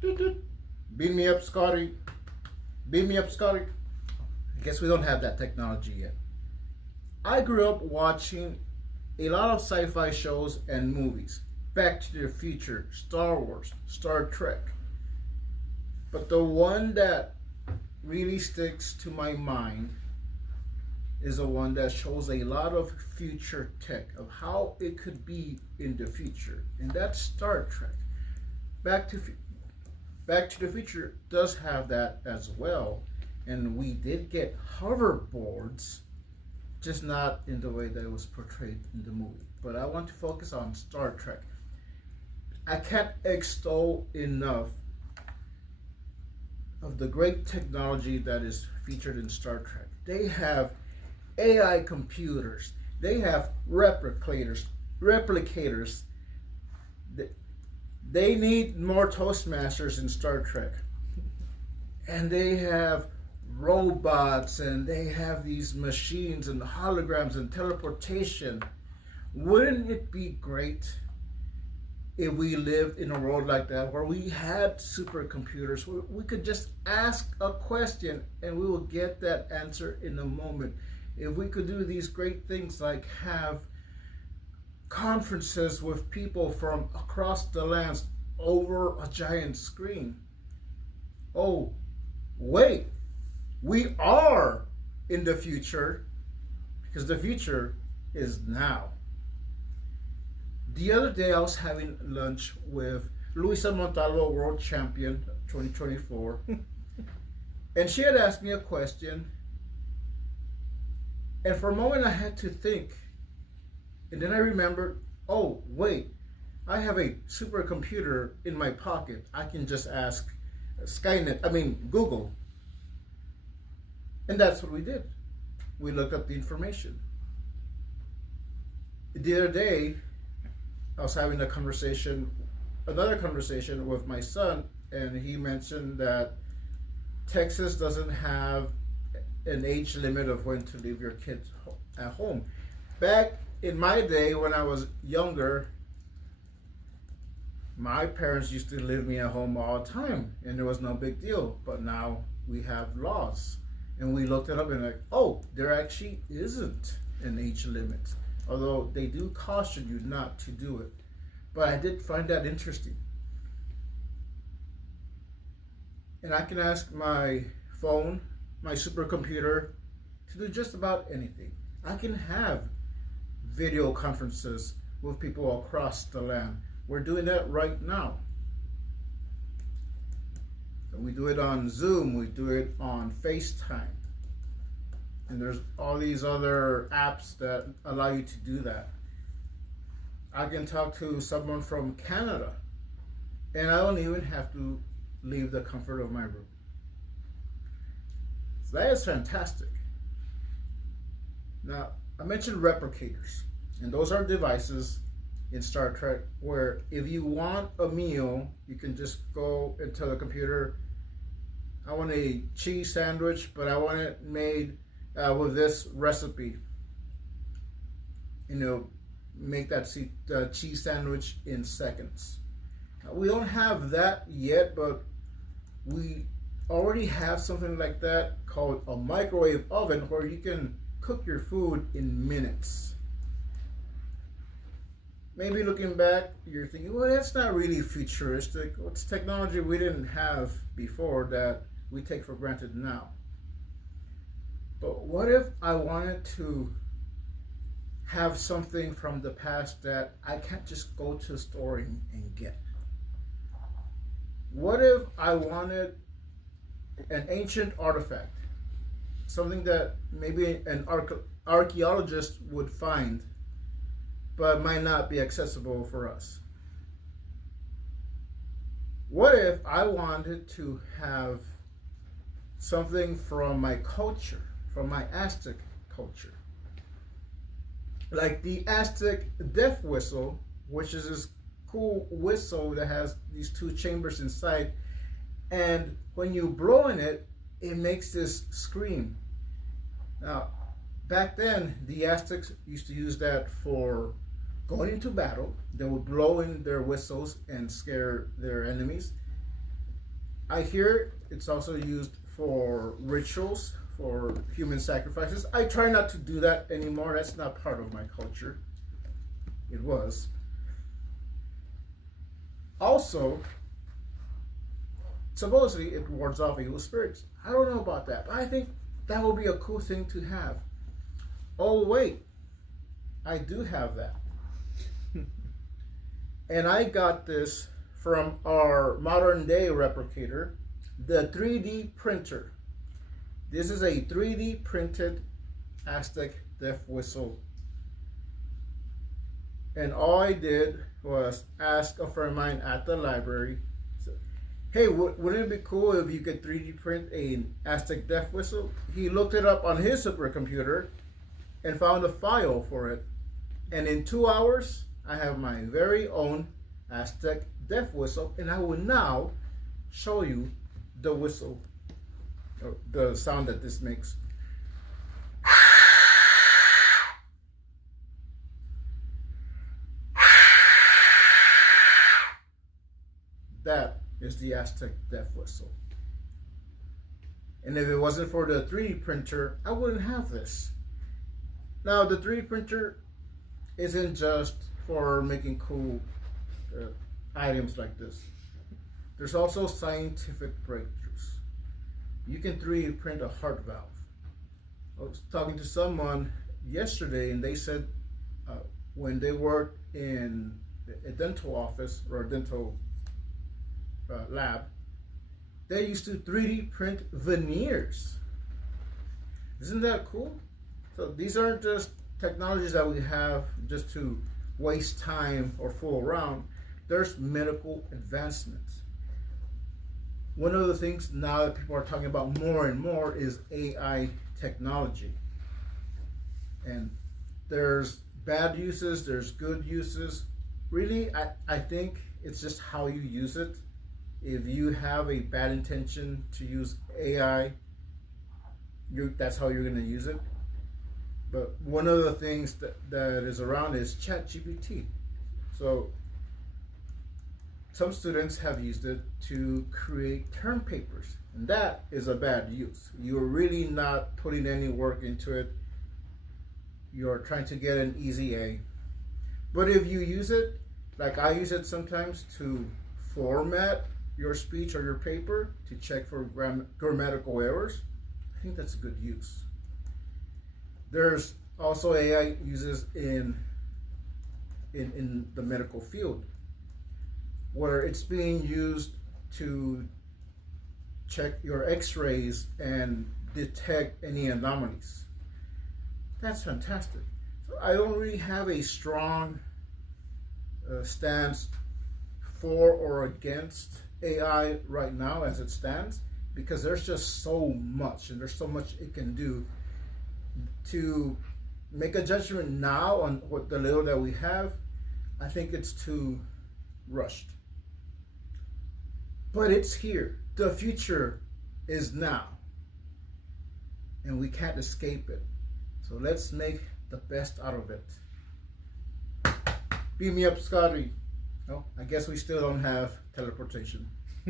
Doot, doot. Beam me up, Scotty. Beam me up, Scotty. I guess we don't have that technology yet. I grew up watching a lot of sci-fi shows and movies. Back to the Future, Star Wars, Star Trek. But the one that really sticks to my mind is the one that shows a lot of future tech of how it could be in the future, and that's Star Trek. Back to Back to the Future does have that as well, and we did get hoverboards, just not in the way that it was portrayed in the movie. But I want to focus on Star Trek. I can't extol enough of the great technology that is featured in Star Trek. They have AI computers. They have replicators. They need more Toastmasters in Star Trek. And they have robots, and they have these machines and holograms and teleportation. Wouldn't it be great if we lived in a world like that, where we had supercomputers, where we could just ask a question and we will get that answer in a moment? If we could do these great things like have conferences with people from across the lands over a giant screen. Oh, wait, we are in the future, because the future is now. The other day I was having lunch with Luisa Montalvo, world champion 2024, and she had asked me a question, and for a moment I had to think, and then I remembered, oh wait, I have a supercomputer in my pocket. I can just ask Google. And that's what we did. We looked up the information. The other day, I was having another conversation with my son, and he mentioned that Texas doesn't have an age limit of when to leave your kids at home. Back in my day, when I was younger, my parents used to leave me at home all the time, and there was no big deal. But now we have laws, and we looked it up and like, oh, there actually isn't an age limit, although they do caution you not to do it. But I did find that interesting. And I can ask my phone, my supercomputer, to do just about anything. I can have video conferences with people across the land. We're doing that right now. We do it on Zoom, we do it on FaceTime. And there's all these other apps that allow you to do that. I can talk to someone from Canada, and I don't even have to leave the comfort of my room. So that is fantastic. Now, I mentioned replicators, and those are devices in Star Trek where if you want a meal, you can just go and tell the computer, I want a cheese sandwich, but I want it made with this recipe. Make that cheese sandwich in seconds. Now, we don't have that yet, but we already have something like that called a microwave oven, where you can cook your food in minutes. Maybe looking back, you're thinking, well, that's not really futuristic. It's technology we didn't have before that we take for granted now. But what if I wanted to have something from the past that I can't just go to a store and get? What if I wanted an ancient artifact, something that maybe an archaeologist would find, but might not be accessible for us? What if I wanted to have something from my culture, from my Aztec culture? Like the Aztec death whistle, which is this cool whistle that has these two chambers inside, and when you blow in it, it makes this scream. Now, back then, the Aztecs used to use that for going into battle. They would blow in their whistles and scare their enemies. I hear it's also used for rituals, for human sacrifices. I try not to do that anymore. That's not part of my culture. It was. Also, supposedly it wards off evil spirits. I don't know about that, but I think that would be a cool thing to have. Oh, wait. I do have that. And I got this from our modern day replicator, the 3D printer. This is a 3D printed Aztec death whistle. And all I did was ask a friend of mine at the library, hey, wouldn't it be cool if you could 3D print an Aztec death whistle? He looked it up on his supercomputer and found a file for it. And in 2 hours, I have my very own Aztec death whistle, and I will now show you the whistle, the sound that this makes. That is the Aztec death whistle. And if it wasn't for the 3D printer, I wouldn't have this. Now, the 3D printer isn't just for making cool items like this. There's also scientific breakthroughs. You can 3D print a heart valve. I was talking to someone yesterday, and they said when they worked in a dental office or a dental lab, they used to 3D print veneers. Isn't that cool? So these aren't just technologies that we have just to waste time or fool around. There's medical advancements. One of the things now that people are talking about more and more is AI technology. And there's bad uses, there's good uses. Really, I think it's just how you use it. If you have a bad intention to use AI, that's how you're going to use it. But one of the things that is around is ChatGPT. So some students have used it to create term papers, and that is a bad use. You're really not putting any work into it. You're trying to get an easy A. But if you use it, like I use it sometimes to format your speech or your paper to check for grammatical errors, I think that's a good use. There's also AI uses in the medical field, where it's being used to check your x-rays and detect any anomalies. That's fantastic. So I don't really have a strong stance for or against AI right now as it stands, because there's just so much, and there's so much it can do. To make a judgment now on what the little that we have, I think it's too rushed. But it's here. The future is now, and we can't escape it. So let's make the best out of it. Beam me up, Scotty. Oh, I guess we still don't have teleportation.